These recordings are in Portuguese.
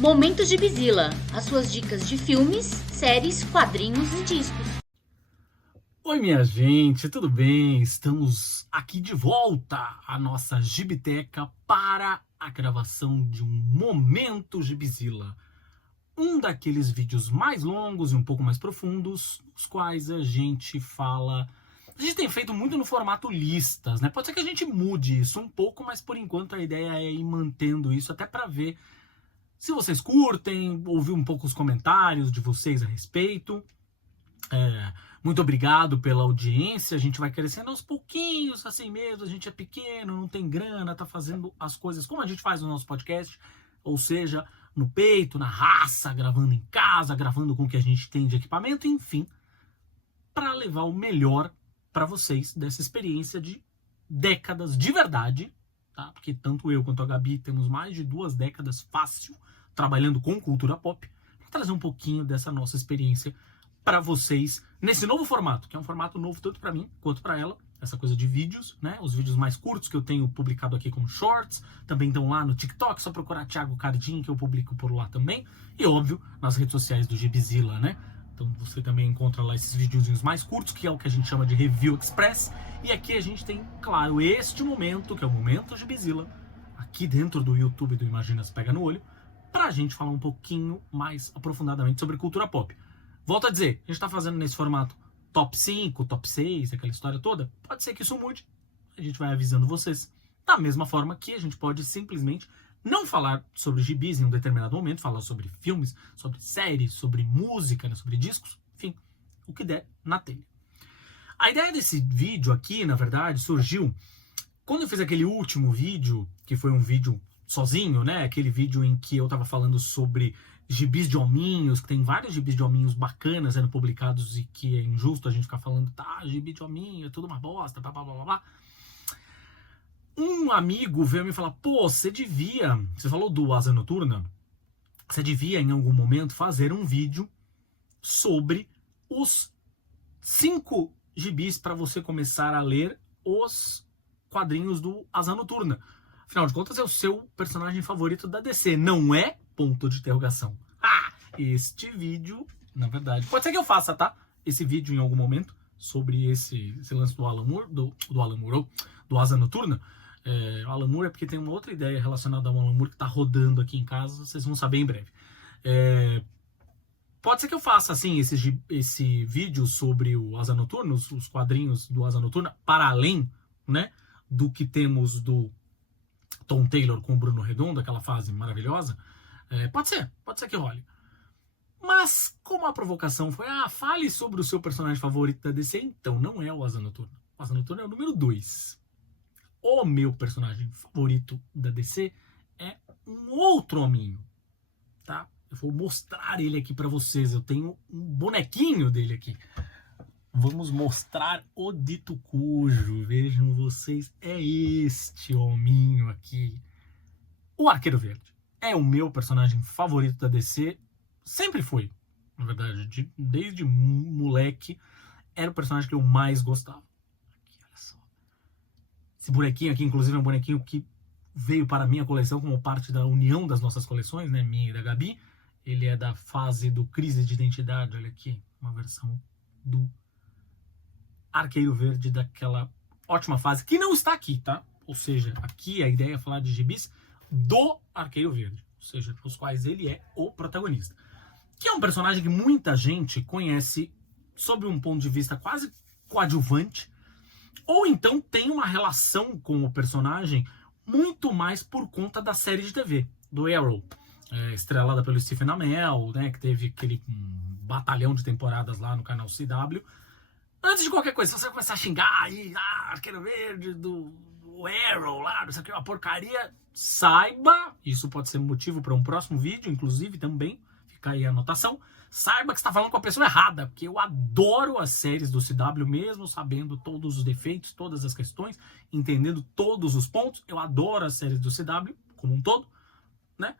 Momento Gibizila, as suas dicas de filmes, séries, quadrinhos e discos. Oi, minha gente, tudo bem? Estamos aqui de volta à nossa Gibiteca para a gravação de um Momento Gibizila. Um daqueles vídeos mais longos e um pouco mais profundos, os quais a gente fala... A gente tem feito muito no formato listas, né? Pode ser que a gente mude isso um pouco, mas por enquanto a ideia é ir mantendo isso até para ver se vocês curtem, ouvir um pouco os comentários de vocês a respeito. Muito obrigado pela audiência, a gente vai crescendo aos pouquinhos, assim mesmo, a gente é pequeno, não tem grana, tá fazendo as coisas como a gente faz no nosso podcast, ou seja, no peito, na raça, gravando em casa, gravando com o que a gente tem de equipamento, enfim, para levar o melhor para vocês dessa experiência de décadas de verdade, tá? Porque tanto eu quanto a Gabi temos mais de 2 décadas fácil trabalhando com cultura pop, para trazer um pouquinho dessa nossa experiência para vocês nesse novo formato, que é um formato novo tanto para mim quanto para ela, essa coisa de vídeos, né? Os vídeos mais curtos que eu tenho publicado aqui como shorts, também estão lá no TikTok, só procurar Thiago Cardim que eu publico por lá também, e óbvio, nas redes sociais do Gibizila, né? Então você também encontra lá esses videozinhos mais curtos, que é o que a gente chama de Review Express, e aqui a gente tem, claro, este momento, que é o Momento Gibizila, aqui dentro do YouTube do Imaginas Pega no Olho, pra gente falar um pouquinho mais aprofundadamente sobre cultura pop. Volto a dizer, a gente tá fazendo nesse formato top 5, top 6, aquela história toda. Pode ser que isso mude, a gente vai avisando vocês. Da mesma forma que a gente pode simplesmente não falar sobre gibis em um determinado momento, falar sobre filmes, sobre séries, sobre música, né, sobre discos, enfim, o que der na telha. A ideia desse vídeo aqui, na verdade, surgiu quando eu fiz aquele último vídeo, que foi um vídeo sozinho, né? Aquele vídeo em que eu tava falando sobre gibis de hominhos, que tem vários gibis de hominhos bacanas sendo publicados e que é injusto a gente ficar falando, tá, gibi de hominho, é tudo uma bosta, blá blá blá blá. Um amigo veio me falar, pô, você falou do Asa Noturna, você devia em algum momento fazer um vídeo sobre os 5 gibis para você começar a ler os quadrinhos do Asa Noturna. Afinal de contas, é o seu personagem favorito da DC, não é? Ponto de interrogação. Este vídeo, na verdade... Pode ser que eu faça, tá? Esse vídeo em algum momento, sobre esse lance do Alan Moore, do Asa Noturna. O Alan Moore é porque tem uma outra ideia relacionada ao Alan Moore que tá rodando aqui em casa, vocês vão saber em breve. Pode ser que eu faça, assim, esse vídeo sobre o Asa Noturna, os quadrinhos do Asa Noturna, para além, né, do que temos do Tom Taylor com o Bruno Redondo, aquela fase maravilhosa. Pode ser que role. Mas, como a provocação foi, fale sobre o seu personagem favorito da DC, então não é o Asa Noturna. O Asa Noturna é o número 2. O meu personagem favorito da DC é um outro hominho, tá? Eu vou mostrar ele aqui pra vocês. Eu tenho um bonequinho dele aqui. Vamos mostrar o dito cujo. Vejam vocês, é este hominho aqui. O Arqueiro Verde é o meu personagem favorito da DC. Sempre foi, na verdade. Desde moleque, era o personagem que eu mais gostava. Aqui, olha só. Esse bonequinho aqui, inclusive, é um bonequinho que veio para a minha coleção como parte da união das nossas coleções, né? Minha e da Gabi. Ele é da fase do Crise de Identidade. Olha aqui, uma versão do Arqueiro Verde daquela ótima fase, que não está aqui, tá? Ou seja, aqui a ideia é falar de gibis do Arqueiro Verde, ou seja, os quais ele é o protagonista. Que é um personagem que muita gente conhece sob um ponto de vista quase coadjuvante, ou então tem uma relação com o personagem muito mais por conta da série de TV, do Arrow, estrelada pelo Stephen Amell, né, que teve aquele batalhão de temporadas lá no canal CW. Antes de qualquer coisa, se você começar a xingar aí, Arqueiro Verde do Arrow lá, isso aqui é uma porcaria, saiba, isso pode ser motivo para um próximo vídeo, inclusive também, fica aí a anotação, saiba que você está falando com a pessoa errada, porque eu adoro as séries do CW mesmo, sabendo todos os defeitos, todas as questões, entendendo todos os pontos, eu adoro as séries do CW como um todo, né?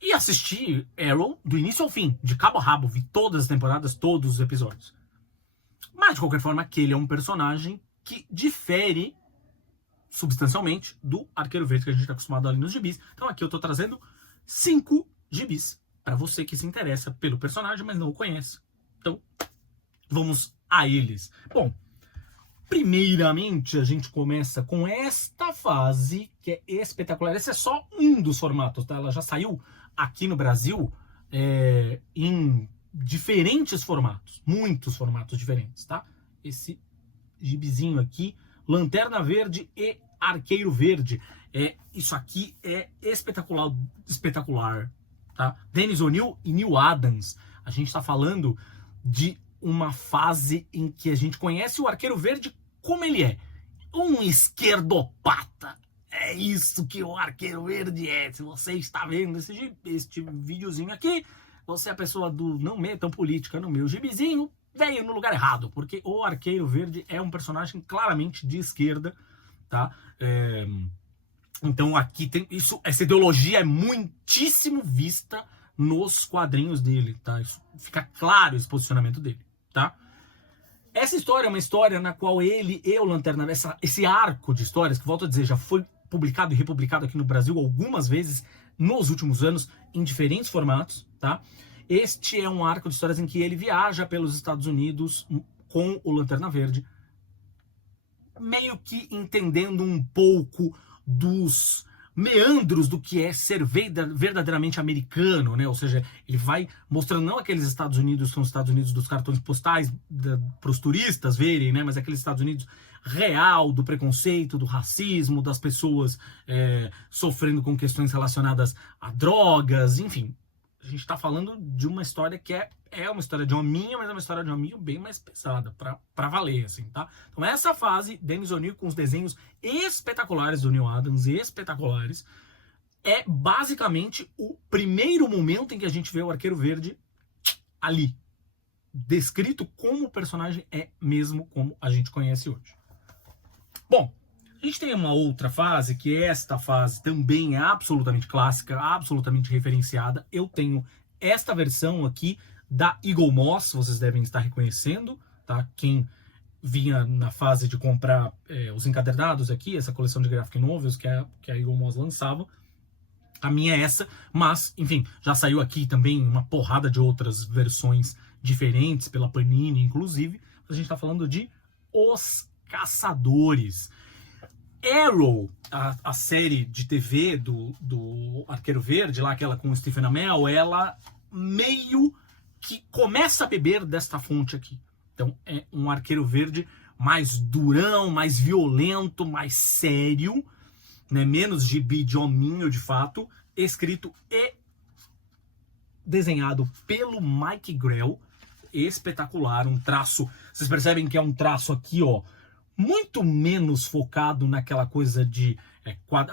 E assisti Arrow do início ao fim, de cabo a rabo, vi todas as temporadas, todos os episódios. Mas, de qualquer forma, aquele é um personagem que difere substancialmente do Arqueiro Verde que a gente está acostumado ali nos gibis. Então aqui eu estou trazendo 5 gibis para você que se interessa pelo personagem, mas não o conhece. Então, vamos a eles. Bom, primeiramente a gente começa com esta fase que é espetacular. Esse é só um dos formatos, tá? Ela já saiu aqui no Brasil em diferentes formatos, muitos formatos diferentes, tá? Esse gibizinho aqui, Lanterna Verde e Arqueiro Verde. Isso aqui é espetacular, tá? Dennis O'Neil e Neal Adams. A gente está falando de uma fase em que a gente conhece o Arqueiro Verde como ele é. Um esquerdopata. É isso que o Arqueiro Verde é. Se você está vendo este videozinho aqui, você é a pessoa do não metam política no meu gibizinho, veio no lugar errado, porque o Arqueiro Verde é um personagem claramente de esquerda, tá? Então aqui tem isso, essa ideologia é muitíssimo vista nos quadrinhos dele, tá? Isso fica claro, esse posicionamento dele, tá? Essa história é uma história na qual ele e o Lanterna, esse arco de histórias, que volto a dizer, já foi publicado e republicado aqui no Brasil algumas vezes nos últimos anos, em diferentes formatos, tá? Este é um arco de histórias em que ele viaja pelos Estados Unidos com o Lanterna Verde, meio que entendendo um pouco dos meandros do que é ser verdadeiramente americano, né? Ou seja, ele vai mostrando não aqueles Estados Unidos que são os Estados Unidos dos cartões postais para os turistas verem, né? Mas aqueles Estados Unidos real, do preconceito, do racismo, das pessoas sofrendo com questões relacionadas a drogas, enfim. A gente está falando de uma história que é uma história de hominho, mas é uma história de hominho bem mais pesada, pra valer, assim, tá? Então essa fase, Dennis O'Neil com os desenhos espetaculares do Neal Adams, espetaculares, é basicamente o primeiro momento em que a gente vê o Arqueiro Verde ali, descrito como o personagem é mesmo como a gente conhece hoje. Bom, a gente tem uma outra fase, que esta fase também é absolutamente clássica, absolutamente referenciada. Eu tenho esta versão aqui da Eagle Moss, vocês devem estar reconhecendo, tá? Quem vinha na fase de comprar os encadernados aqui, essa coleção de graphic novels que a Eagle Moss lançava. A minha é essa, mas, enfim, já saiu aqui também uma porrada de outras versões diferentes, pela Panini, inclusive. A gente está falando de Os Caçadores. Arrow, a série de TV do Arqueiro Verde, lá aquela com o Stephen Amell, ela meio que começa a beber desta fonte aqui. Então é um Arqueiro Verde mais durão, mais violento, mais sério, né? Menos gibi de hominho de fato, escrito e desenhado pelo Mike Grell, espetacular, um traço, vocês percebem que é um traço aqui, ó, muito menos focado naquela coisa de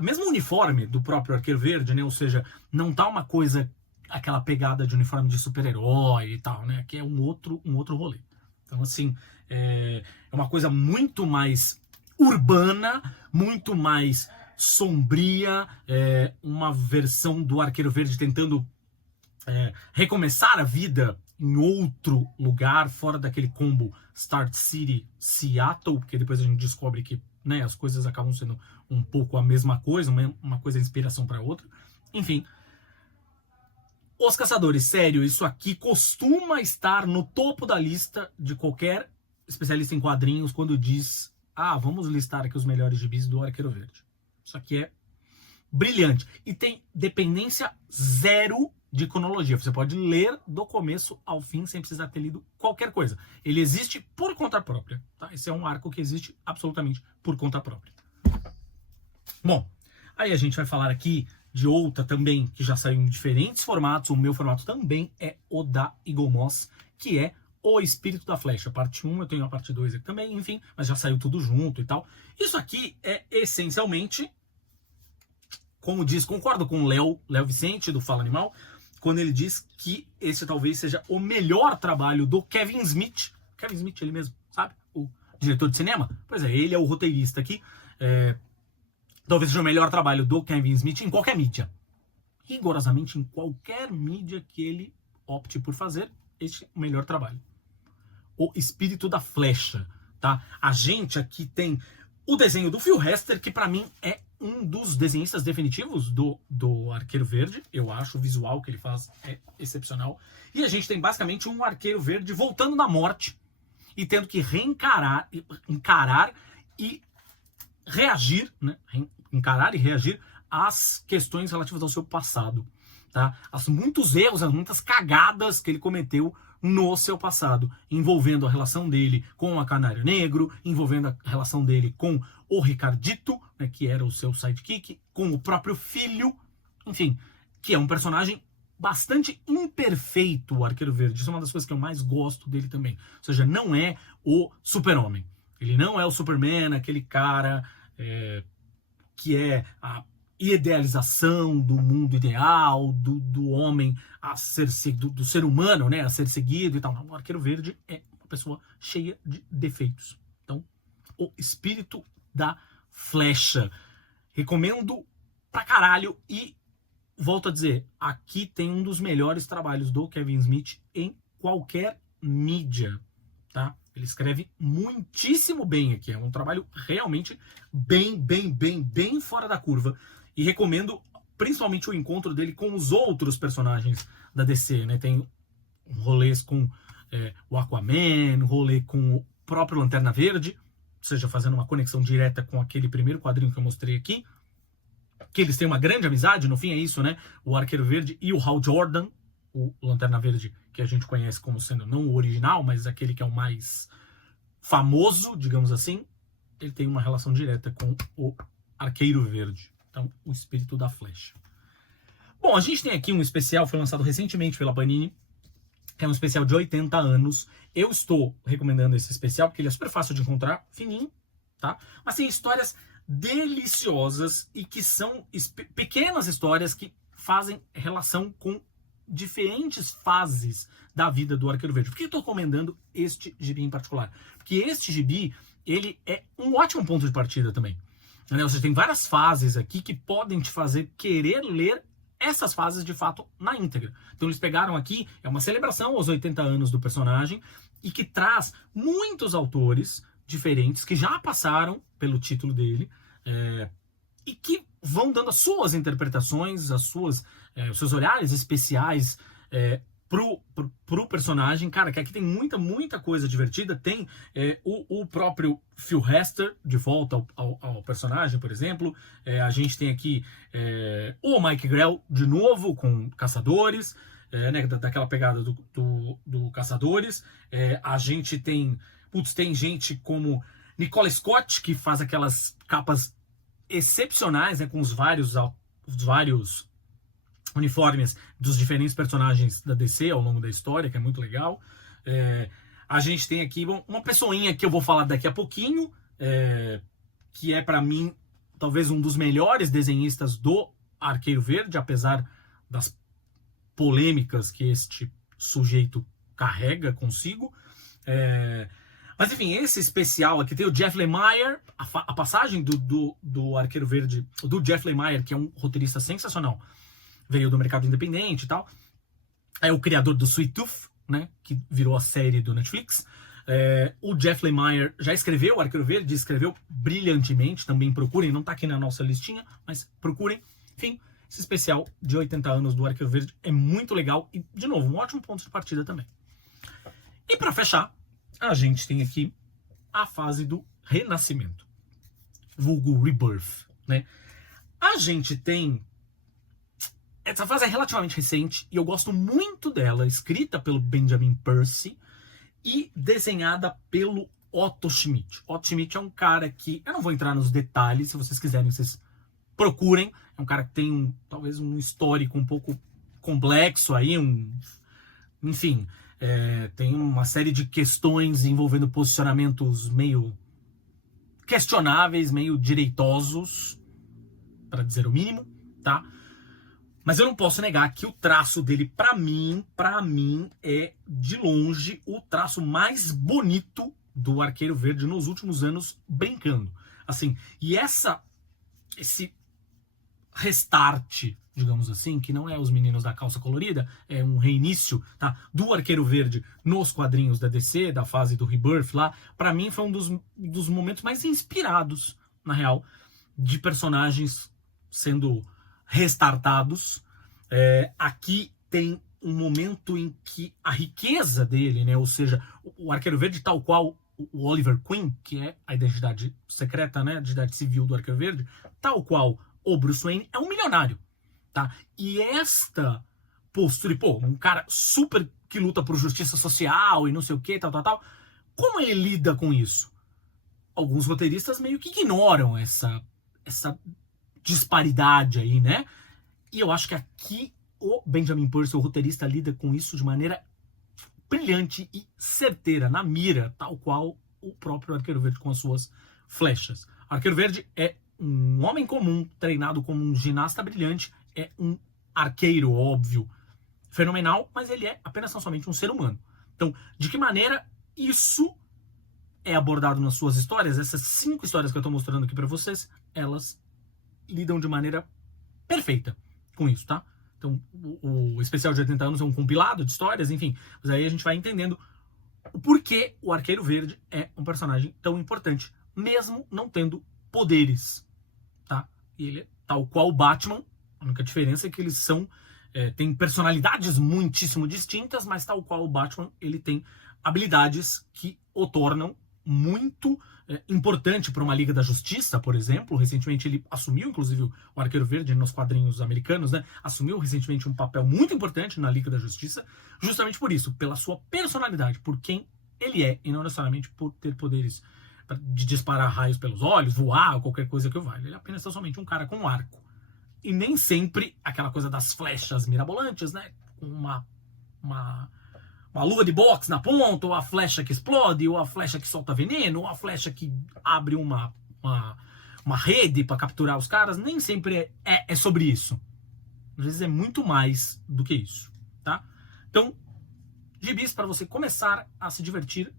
mesmo uniforme do próprio Arqueiro Verde, né? Ou seja, não tá uma coisa, aquela pegada de uniforme de super-herói e tal, né? Que é um outro rolê. Então, assim, é uma coisa muito mais urbana, muito mais sombria, uma versão do Arqueiro Verde tentando recomeçar a vida em outro lugar, fora daquele combo Start City, Seattle, porque depois a gente descobre que, né, as coisas acabam sendo um pouco a mesma coisa, uma coisa é inspiração para outra. Enfim, Os Caçadores, sério, isso aqui costuma estar no topo da lista de qualquer especialista em quadrinhos quando diz, vamos listar aqui os melhores gibis do Arqueiro Verde. Isso aqui é brilhante. E tem dependência zero de cronologia. Você pode ler do começo ao fim sem precisar ter lido qualquer coisa. Ele existe por conta própria, tá? Esse é um arco que existe absolutamente por conta própria. Bom, aí a gente vai falar aqui de outra também, que já saiu em diferentes formatos. O meu formato também é o da Eagle Moss, que é O Espírito da Flecha. Parte 1, eu tenho a parte 2 aqui também, enfim, mas já saiu tudo junto e tal. Isso aqui é essencialmente, como diz, concordo com o Léo Vicente, do Fala Animal, quando ele diz que esse talvez seja o melhor trabalho do Kevin Smith. Kevin Smith, ele mesmo, sabe? O diretor de cinema. Pois é, ele é o roteirista aqui. Talvez seja o melhor trabalho do Kevin Smith em qualquer mídia. Rigorosamente em qualquer mídia que ele opte por fazer, este é o melhor trabalho. O Espírito da Flecha, tá? A gente aqui tem o desenho do Phil Hester, que pra mim é um dos desenhistas definitivos do Arqueiro Verde. Eu acho o visual que ele faz é excepcional. E a gente tem basicamente um Arqueiro Verde voltando da morte e tendo que encarar e reagir, né? Encarar e reagir às questões relativas ao seu passado, tá? Muitos erros, as muitas cagadas que ele cometeu no seu passado, envolvendo a relação dele com a Canário Negro, envolvendo a relação dele com o Ricardito, né, que era o seu sidekick, com o próprio filho, enfim, que é um personagem bastante imperfeito, o Arqueiro Verde. Isso é uma das coisas que eu mais gosto dele também. Ou seja, não é o Super-Homem. Ele não é o Superman, aquele cara que é a idealização do mundo ideal, do homem a ser do ser humano, né, a ser seguido e tal. O Arqueiro Verde é uma pessoa cheia de defeitos. Então, o espírito da flecha. Recomendo pra caralho e volto a dizer, aqui tem um dos melhores trabalhos do Kevin Smith em qualquer mídia, tá? Ele escreve muitíssimo bem aqui, é um trabalho realmente bem fora da curva. E recomendo principalmente o encontro dele com os outros personagens da DC, né? Tem rolês com o Aquaman, rolê com o próprio Lanterna Verde, ou seja, fazendo uma conexão direta com aquele primeiro quadrinho que eu mostrei aqui, que eles têm uma grande amizade, no fim é isso, né? O Arqueiro Verde e o Hal Jordan, o Lanterna Verde que a gente conhece como sendo não o original, mas aquele que é o mais famoso, digamos assim, ele tem uma relação direta com o Arqueiro Verde. Então, o espírito da flecha. Bom, a gente tem aqui um especial, foi lançado recentemente pela Panini, que é um especial de 80 anos. Eu estou recomendando esse especial, porque ele é super fácil de encontrar, fininho, tá? Mas tem histórias deliciosas e que são pequenas histórias que fazem relação com diferentes fases da vida do Arqueiro Verde. Por que eu estou recomendando este gibi em particular? Porque este gibi, ele é um ótimo ponto de partida também. Você tem várias fases aqui que podem te fazer querer ler essas fases de fato na íntegra. Então eles pegaram aqui, é uma celebração aos 80 anos do personagem e que traz muitos autores diferentes que já passaram pelo título dele e que vão dando as suas interpretações, os seus olhares especiais pro personagem. Cara, que aqui tem muita coisa divertida. Tem o próprio Phil Hester de volta ao personagem, por exemplo. A gente tem aqui o Mike Grell de novo com Caçadores, né, daquela pegada do Caçadores. A gente tem gente como Nicola Scott, que faz aquelas capas excepcionais, né, com os vários uniformes dos diferentes personagens da DC ao longo da história, que é muito legal. A gente tem aqui uma pessoinha que eu vou falar daqui a pouquinho, que é para mim talvez um dos melhores desenhistas do Arqueiro Verde, apesar das polêmicas que este sujeito carrega consigo. Mas enfim, esse especial aqui tem o Jeff Lemire, a passagem do Arqueiro Verde, do Jeff Lemire, que é um roteirista sensacional, veio do mercado independente e tal. É o criador do Sweet Tooth, né, que virou a série do Netflix. O Jeff Lemire já escreveu o Arqueiro Verde, escreveu brilhantemente, também procurem, não tá aqui na nossa listinha, mas procurem. Enfim, esse especial de 80 anos do Arqueiro Verde é muito legal e, de novo, um ótimo ponto de partida também. E para fechar, a gente tem aqui a fase do Renascimento, vulgo Rebirth, né? A gente tem... Essa fase é relativamente recente e eu gosto muito dela, escrita pelo Benjamin Percy e desenhada pelo Otto Schmidt. Otto Schmidt é um cara que... Eu não vou entrar nos detalhes, se vocês quiserem, vocês procurem. É um cara que tem talvez um histórico um pouco complexo aí, enfim, tem uma série de questões envolvendo posicionamentos meio questionáveis, meio direitosos, para dizer o mínimo, tá? Mas eu não posso negar que o traço dele, pra mim, é de longe o traço mais bonito do Arqueiro Verde nos últimos anos, brincando. Assim, e esse restart, digamos assim, que não é os meninos da calça colorida, é um reinício, tá, do Arqueiro Verde nos quadrinhos da DC, da fase do Rebirth lá, pra mim foi um dos momentos mais inspirados, na real, de personagens sendo restartados. Aqui tem um momento em que a riqueza dele, né, ou seja, o Arqueiro Verde, tal qual o Oliver Queen, que é a identidade secreta, né, a identidade civil do Arqueiro Verde, tal qual o Bruce Wayne, é um milionário, tá? E esta postura, um cara super que luta por justiça social e não sei o que, tal, como ele lida com isso? Alguns roteiristas meio que ignoram essa disparidade aí, né? E eu acho que aqui o Benjamin Percy, o roteirista, lida com isso de maneira brilhante e certeira, na mira, tal qual o próprio Arqueiro Verde com as suas flechas. O Arqueiro Verde é um homem comum, treinado como um ginasta brilhante, é um arqueiro, óbvio, fenomenal, mas ele é apenas tão somente um ser humano. Então, de que maneira isso é abordado nas suas histórias? Essas 5 histórias que eu estou mostrando aqui para vocês, elas lidam de maneira perfeita com isso, tá? Então, o especial de 80 anos é um compilado de histórias, enfim. Mas aí a gente vai entendendo o porquê o Arqueiro Verde é um personagem tão importante, mesmo não tendo poderes, tá? E ele é tal qual o Batman, a única diferença é que eles são... tem personalidades muitíssimo distintas, mas tal qual o Batman, ele tem habilidades que o tornam muito importante para uma Liga da Justiça, por exemplo. Recentemente ele assumiu, inclusive, o Arqueiro Verde nos quadrinhos americanos, né? Assumiu recentemente um papel muito importante na Liga da Justiça, justamente por isso, pela sua personalidade, por quem ele é, e não necessariamente por ter poderes de disparar raios pelos olhos, voar, ou qualquer coisa que o valha. Ele é apenas somente um cara com um arco. E nem sempre aquela coisa das flechas mirabolantes, né? Com uma luva de boxe na ponta, ou a flecha que explode, ou a flecha que solta veneno, ou a flecha que abre uma rede para capturar os caras. Nem sempre é sobre isso. Às vezes é muito mais do que isso, tá? Então, gibis para você começar a se divertir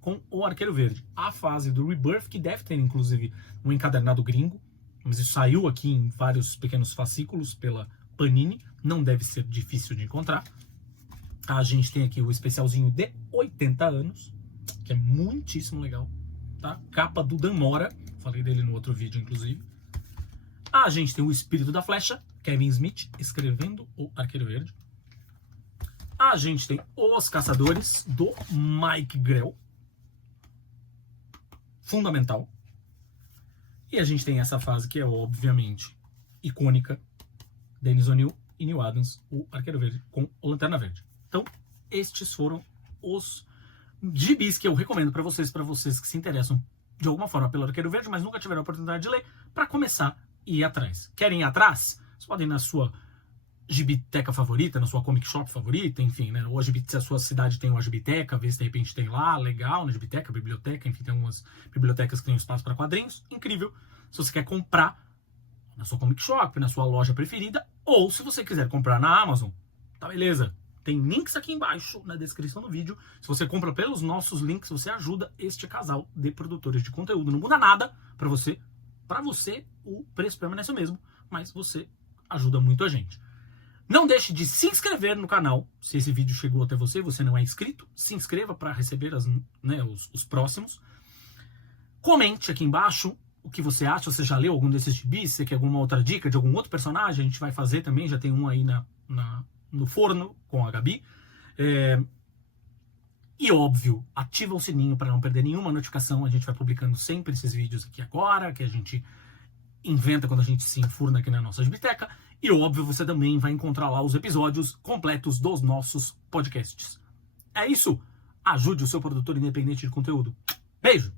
com o Arqueiro Verde. A fase do Rebirth, que deve ter, inclusive, um encadernado gringo, mas isso saiu aqui em vários pequenos fascículos pela Panini, não deve ser difícil de encontrar. A gente tem aqui o especialzinho de 80 anos, que é muitíssimo legal, tá? Capa do Dan Mora, falei dele no outro vídeo, inclusive. A gente tem o Espírito da Flecha, Kevin Smith, escrevendo o Arqueiro Verde. A gente tem Os Caçadores, do Mike Grell, fundamental. E a gente tem essa fase que é, obviamente, icônica, Dennis O'Neil e Neil Adams, o Arqueiro Verde com o Lanterna Verde. Então, estes foram os gibis que eu recomendo para vocês que se interessam de alguma forma pelo Arqueiro Verde, mas nunca tiveram a oportunidade de ler, para começar e ir atrás. Querem ir atrás? Vocês podem ir na sua gibiteca favorita, na sua comic shop favorita, enfim, né? Ou se a sua cidade tem uma gibiteca, ver se de repente tem lá, legal, na gibiteca, biblioteca, enfim, tem umas bibliotecas que tem espaço para quadrinhos, incrível. Se você quer comprar na sua comic shop, na sua loja preferida, ou se você quiser comprar na Amazon, tá beleza? Tem links aqui embaixo na descrição do vídeo. Se você compra pelos nossos links, você ajuda este casal de produtores de conteúdo. Não muda nada para você. Para você, o preço permanece o mesmo, mas você ajuda muito a gente. Não deixe de se inscrever no canal. Se esse vídeo chegou até você e você não é inscrito, se inscreva para receber os próximos. Comente aqui embaixo o que você acha. Você já leu algum desses gibis? Você quer alguma outra dica de algum outro personagem? A gente vai fazer também. Já tem um aí no forno com a Gabi. E óbvio, ativa o sininho para não perder nenhuma notificação. A gente vai publicando sempre esses vídeos aqui agora, que a gente inventa quando a gente se enfurna aqui na nossa gibiteca. E óbvio, você também vai encontrar lá os episódios completos dos nossos podcasts. É isso. Ajude o seu produtor independente de conteúdo. Beijo!